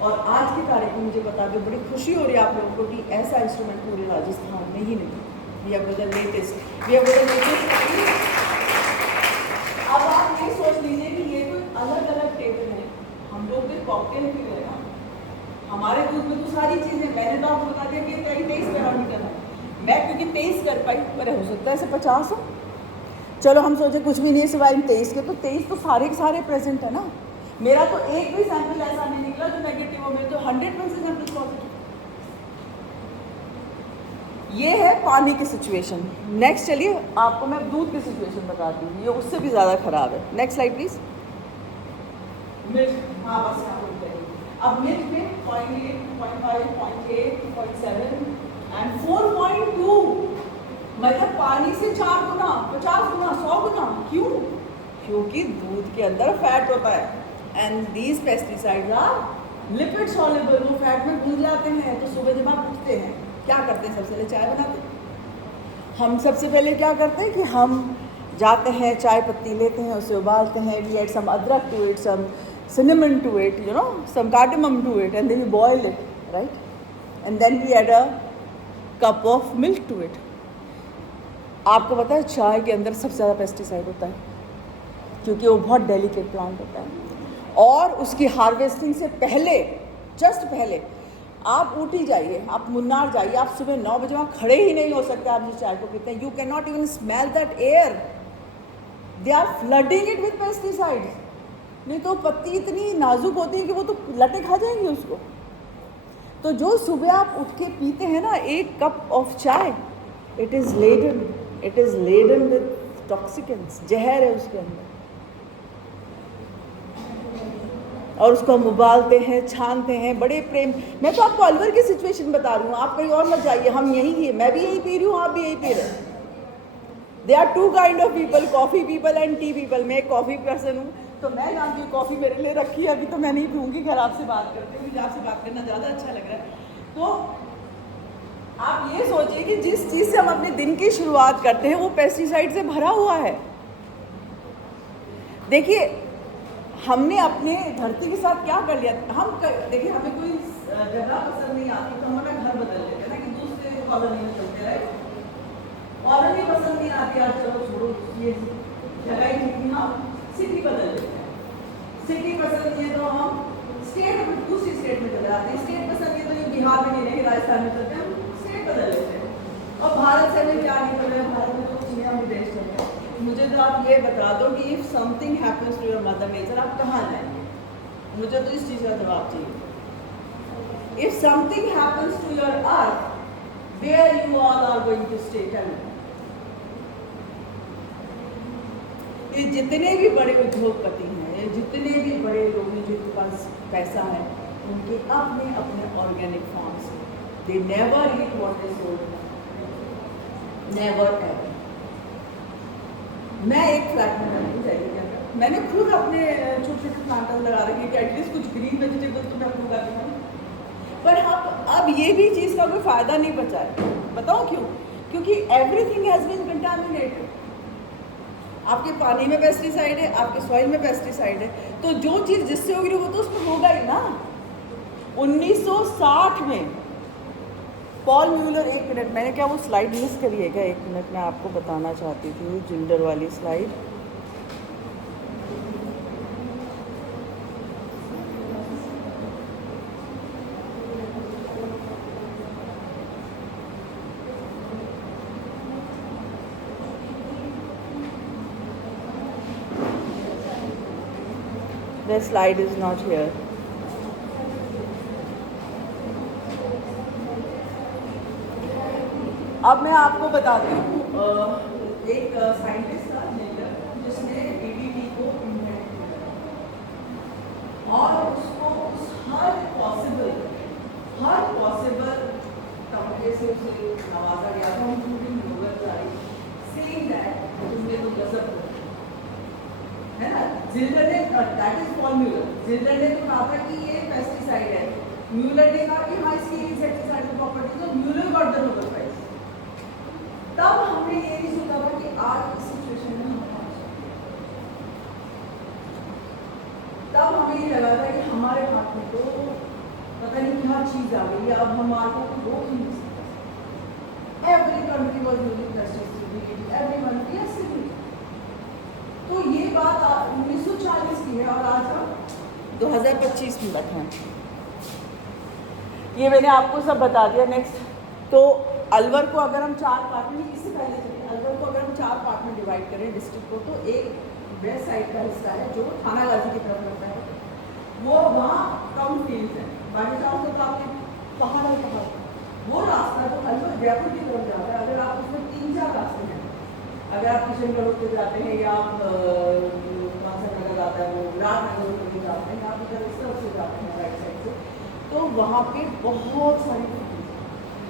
और आज की तारीख में मुझे बता दें, बड़ी खुशी हो रही है आप लोगों को कि ऐसा इंस्ट्रूमेंट पूरे राजस्थान में ही नहीं। We have the latest. अब आप ये सोच लीजिए कि ये कोई अलग अलग टेबल है, हम लोग भी कॉकटेल पी रहे हैं, हमारे दूध में तो सारी चीज़ें, मैंने तो आपको बता दिया कि 23 पैरामीटर है, मैं क्योंकि 23 कर पाई, पर हो सकता है ऐसे 50 हो। चलो हम सोचे कुछ भी नहीं सिवाय 23 के, तो 23 तो सारे के सारे प्रेजेंट है ना। मेरा तो एक भी सैंपल ऐसा नहीं निकला जो नेगेटिव हो, मेरे तो 100% सैंपल पॉजिटिव। ये है पानी की सिचुएशन। नेक्स्ट चलिए आपको मैं दूध की सिचुएशन बताती हूँ, ये उससे भी ज़्यादा ख़राब है। Next slide please. मिल्क, हाँ बस यहाँ पर अब मिल्क में 0.8, 0.5, 0.8, 2.7 एंड 4.2, मतलब पानी से 4 गुना, 50 गुना, 100 गुना। क्यों? क्योंकि दूध के अंदर फैट होता है and these pesticides are lipid soluble, वो फैट में घुल जाते हैं। तो सुबह जब आप उठते हैं क्या करते हैं? सबसे पहले चाय बनाते हैं। हम सबसे पहले क्या करते हैं कि हम जाते हैं, चाय पत्ती लेते हैं, उसे उबालते हैं, we add some adrak to it, some cinnamon to it, you know, some cardamom to it, and then you boil it, right? And then we add a cup of milk to it. आपको पता है चाय के अंदर सबसे ज़्यादा पेस्टिसाइड होता है क्योंकि वो बहुत डेलिकेट प्लांट होता है। और उसकी हार्वेस्टिंग से पहले, जस्ट पहले आप उठ ही जाइए, आप मुन्नार जाइए, आप सुबह 9 बजे वहाँ खड़े ही नहीं हो सकते। आप जिस चाय को पीते हैं, you can not even smell that air, they are flooding it with pesticides. नहीं तो पत्ती इतनी नाजुक होती है कि वो तो लटे खा जाएंगे उसको। तो जो सुबह आप उठ के पीते हैं ना एक कप ऑफ चाय, इट इज़ लेडन विद टॉक्सिकेंस, जहर है उसके अंदर। और उसको हम उबालते हैं, छानते हैं, बड़े प्रेम। मैं तो आपको अलवर की सिचुएशन बता रही हूँ, आप कहीं और मत जाइए, हम यही है, मैं भी यही पी रही हूँ, आप भी यही पी रहे हैं। They are 2 kind of people, coffee people and tea people. मैं एक कॉफ़ी पर्सन हूँ, तो मैं जानती हूँ कॉफ़ी मेरे लिए रखी है, अभी तो मैं नहीं पीऊँगी। घर आपसे बात करते हुए मुझे आपसे बात करना ज़्यादा अच्छा लग रहा है। तो आप ये सोचिए कि जिस चीज़ से हम अपने दिन की शुरुआत करते हैं वो पेस्टिसाइड से भरा हुआ है। देखिए हमने अपने धरती के साथ क्या कर लिया। हम देखिए हमें कोई जगह पसंद नहीं आती तो हम अपना घर बदल लेते हैं ना, कि दूसरे कॉलोनी में चलते रहे। कॉलोनी पसंद नहीं आती, आज चलो छोड़ो ये जगह ही नहीं, हम सिटी बदल लेते हैं। सिटी पसंद नहीं है तो हम स्टेट, दूसरी स्टेट में चले जाते हैं। स्टेट पसंद नहीं है तो ये बिहार में नहीं रहेंगे, राजस्थान में चलते हैं, हम स्टेट बदल लेते हैं। और भारत से हमें क्या नहीं कर रहे हैं, भारत में तो चिड़िया विदेश चल रहे हैं। मुझे तो आप ये बता दो कि if something happens to your mother nature, आप कहाँ जाएंगे? मुझे तो इस चीज़ का जवाब चाहिए। If something happens to your earth, where you all are going to stay? Tell me. ये जितने भी बड़े उद्योगपति हैं, ये जितने भी बड़े लोग हैं जिनके पास पैसा है, उनके अपने अपने organic farms, they never eat what they sold, never ever. मैं एक फ्लैट में रहती जाइए, मैंने खुद अपने छोटे छोटे प्लांटर्स लगा रखे कि एटलीस्ट कुछ ग्रीन वेजिटेबल तो मैं अपने उगा के खाऊँ। पर अब ये भी चीज़ का कोई फ़ायदा नहीं बचा है। बताओ क्यों? क्योंकि एवरीथिंग हैज़ बीन कंटामिनेटेड। आपके पानी में पेस्टिसाइड है, आपके सॉइल में पेस्टिसाइड है, तो जो चीज़ जिससे होगी वो तो उसमें होगा ही ना। 1960 में पॉल म्यूलर, एक मिनट, मैंने क्या वो स्लाइड मिस करी है क्या? एक मिनट, मैं आपको बताना चाहती थी जिल्डर वाली slide. The slide is not here. अब मैं आपको बताती हूँ, एक साइंटिस्ट था जिसने DDT को इन्वेंट किया और उसको हर पॉसिबल तरीके से उसे नवाजा गया था, including Nobel prize, saying that तुमने तो गजब है ना। जिल्डर ने, that is Paul Muller, Zeidler ने तो कहा था कि ये पेस्टिसाइड है, म्यूलर ने कहा कि हाँ इसकी इंसेक्टिसाइड प्रॉपर्टी, तो Muller got the Nobel prize. तब हमने ये नहीं सोचा था कि आज इस सिचुएशन में हम पहुंच सकते। तब हमें ये लगा था कि हमारे हाथ में तो पता नहीं क्या चीज आ गई है, अब हम मार्केट को रोक ही नहीं सकते। Every country was using pesticide, everyone, yes. तो ये बात 1940 की है और आज हम 2025 में बैठे हैं। ये मैंने आपको सब बता दिया। नेक्स्ट, तो अलवर को अगर हम 4 पार्ट में, इससे पहले चलिए, अलवर को अगर हम 4 पार्ट में डिवाइड करें डिस्ट्रिक्ट को, तो एक वेस्ट साइड का हिस्सा है जो थाना गाजी की तरफ होता है, वो वहाँ कम फील्ड है, बाकी चारों तरफ आपके पहाड़ है, पहाड़। वो रास्ता जो अलवर जयपुर की तरफ जाता है, अगर आप उसमें 3-4 रास्ते हैं, अगर आप किशनगढ़ होते जाते हैं या आप कौन सा जगह जाता है वो राजनगर होते जाते हैं, आप इधर इस तरफ से जाते हैं राइट साइड से, तो वहाँ पे बहुत सारी।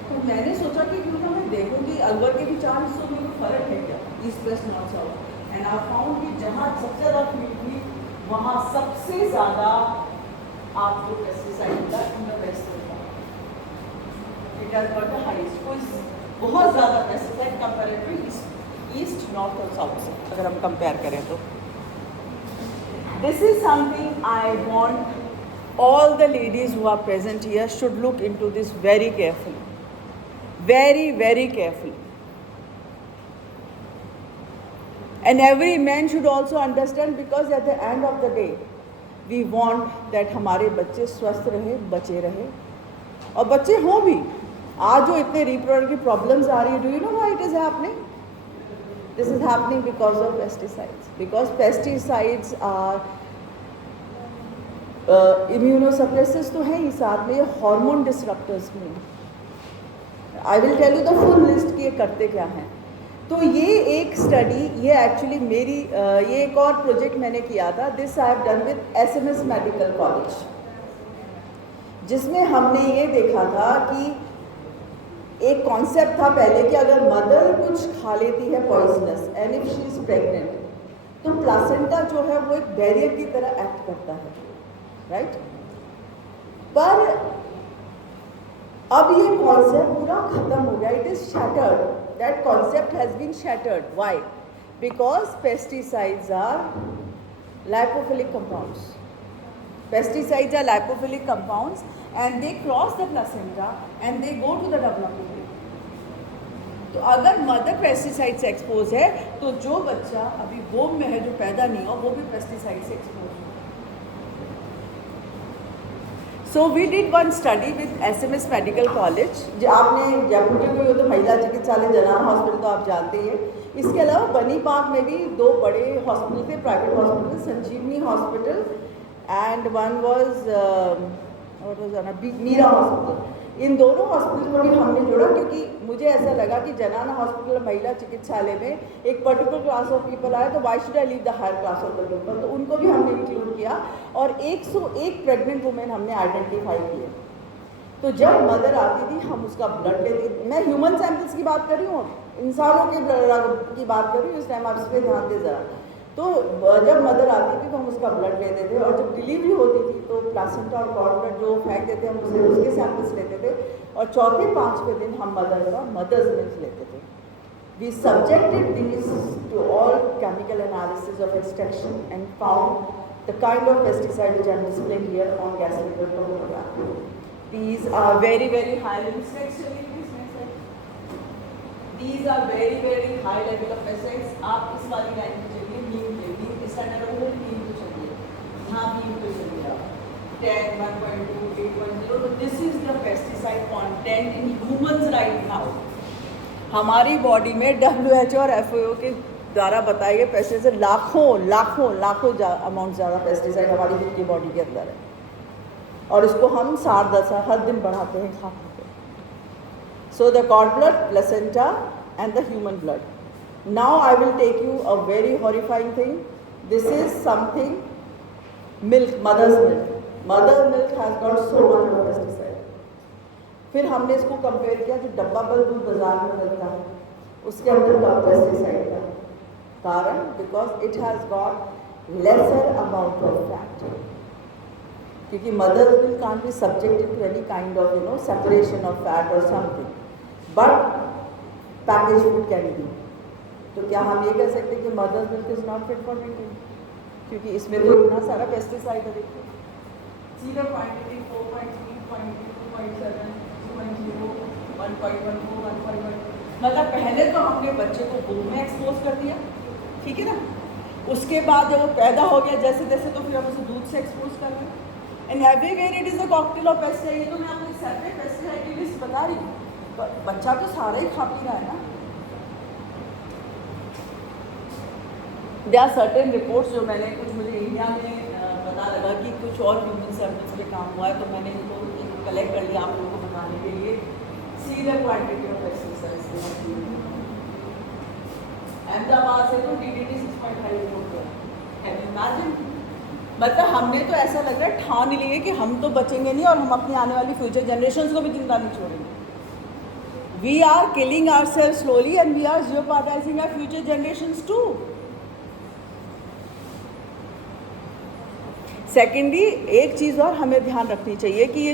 तो मैंने सोचा कि क्यों ना मैं देखूँ कि अलवर के भी 4 हिस्सों में कोई फर्क है क्या, east west north south. And I found कि जहाँ सबसे ज़्यादा फील्ड थी वहाँ सबसे ज़्यादा आपको पेस्टिसाइड मिला in the west. It has got the highest, बहुत ज़्यादा पेस्टिसाइड कंपैरेटिव ईस्ट नॉर्थ और साउथ से अगर हम कंपेयर करें तो। This is something I want all the ladies who are present here should look into this very carefully, very, very carefully. And every man should also understand, because at the end of the day we want that हमारे बच्चे स्वस्थ रहे, बचे रहे, और बच्चे हों भी। आज जो इतने reproductive problems आ रही है, do you know why it is happening? This is happening because of pesticides, because pesticides are इम्यूनोसप्रेसर्स तो हैं ही, साथ में ये हार्मोन डिसरप्टर्स भी हैं। I will tell you the full list कि ये करते क्या हैं। तो ये एक स्टडी, ये एक्चुअली मेरी ये एक और प्रोजेक्ट मैंने किया था, this I have done with SMS medical college, जिसमें हमने ये देखा था कि एक कॉन्सेप्ट था पहले कि अगर मदर कुछ खा लेती है poisonous and if she is pregnant, तो प्लासेंटा जो है वो एक बैरियर की तरह एक्ट करता है, राइट। पर अब ये कॉन्सेप्ट पूरा खत्म हो गया, it is shattered, that concept has been shattered. Why? Because pesticides are lipophilic compounds. Pesticides are lipophilic compounds and they cross the placenta and they go to the development. तो अगर मदर पेस्टिसाइड से एक्सपोज है तो जो बच्चा अभी वोम में है, जो पैदा नहीं हो, वो भी पेस्टिसाइड से एक्सपोज हो। So we did one study with SMS medical college. जो आपने जयपुर के कोई हो तो महिला चिकित्सालय जनाना हॉस्पिटल तो आप जानते ही हैं। इसके अलावा बनी पार्क में भी 2 बड़े हॉस्पिटल थे, private hospital, Sanjeevani hospital and one was Meera hospital. इन दोनों हॉस्पिटल को भी हमने जोड़ा क्योंकि मुझे ऐसा लगा कि जनाना हॉस्पिटल महिला चिकित्सालय में एक पर्टिकुलर क्लास ऑफ पीपल आए तो why should I leave the higher class of the people, तो उनको भी हमने इंक्लूड किया और 101 प्रेग्नेंट वुमेन हमने आइडेंटिफाई किए। तो जब मदर आती थी हम उसका ब्लड लेते, मैं ह्यूमन सैंपल्स की बात कर रही हूँ, इंसानों के ब्लड की बात कर रही हूँ इस टाइम, आप इस पर ध्यान दें ज़रा। तो जब मदर आती थी तो हम उसका ब्लड लेते थे और जब डिलीवरी होती थी तो प्लासेंटा और कॉर्ड ब्लड जो फेंक देते हम उसके सैंपल्स लेते थे और चौथे 5वें दिन हम मदर का मदर्स मिल्क लेते थे। We subjected these to all chemical analysis of extraction and found the kind of pesticide which I am displaying here on gas liquid chromatograph. These are very, very high level pesticides. These are very, very high level of pesticides. आप इस वाली लाइन पे चलिए, नीम पे, नीम इस अंडर ओल्ड नीम पे चलिए, यहाँ नीम पे चलिए आप 10, 1.2, 8.0. So this is the pesticide content in humans right now. हमारी बॉडी में WHO और FAO के द्वारा बताए गए पेस्टिसाइड लाखों अमाउंट ज़्यादा पेस्टिसाइड हमारी खुद की बॉडी के अंदर है, और इसको हम 7-10 हर दिन बढ़ाते हैं, खाते हैं. So the cord blood, placenta and the human blood. Now I will take you a very horrifying thing. This is something, milk, mother's milk. Mother milk has got so much of pesticide. फिर हमने इसको कंपेयर किया जो डब्बा बंद दूध बाजार में मिलता है, उसके अंदर कम पेस्टिसाइड का. कारण because it has got lesser amount of fat, क्योंकि mother milk can't be subjected to any kind of separation of fat और something, but package food can be. तो क्या हम ये कह सकते हैं कि mother milk is not fit for drinking, क्योंकि इसमें तो इतना सारा पेस्टिसाइड है. देखिए सी द क्वांटिटी 4.3, 2.7, 2.0, 1.14, 1.1. मतलब पहले तो हमने बच्चे को वूम में एक्सपोज कर दिया, ठीक है ना. उसके बाद जब वो पैदा हो गया जैसे तैसे, तो फिर हम उसे दूध से एक्सपोज कर रहे हैं. And everywhere it is a cocktail of pesticide. ये तो मैं आपको एक सेपरेट पेस्टिसाइड की लिस्ट बता रही हूँ, बच्चा तो सारा ही खा पी रहा है ना. देयर आर सर्टेन रिपोर्ट्स जो मैंने कुछ मुझे इंडिया में पता लगा कि कुछ और ह्यूमन सैंपल्स पे काम हुआ है, तो मैंने इनको कलेक्ट कर लिया आप लोगों को बताने के लिए. See the quantity of pesticides. Ahmedabad से तो DDT 6.5 रिपोर्ट किया. Can you imagine? मतलब हमने तो ऐसा लग रहा है ठान ही लिए कि हम तो बचेंगे नहीं और हम अपनी आने वाली फ्यूचर जनरेशन्स को भी जिंदा नहीं छोड़ेंगे. We are killing ourselves slowly and we are jeopardizing our future generations too. Secondly, एक चीज़ और हमें ध्यान रखनी चाहिए कि ये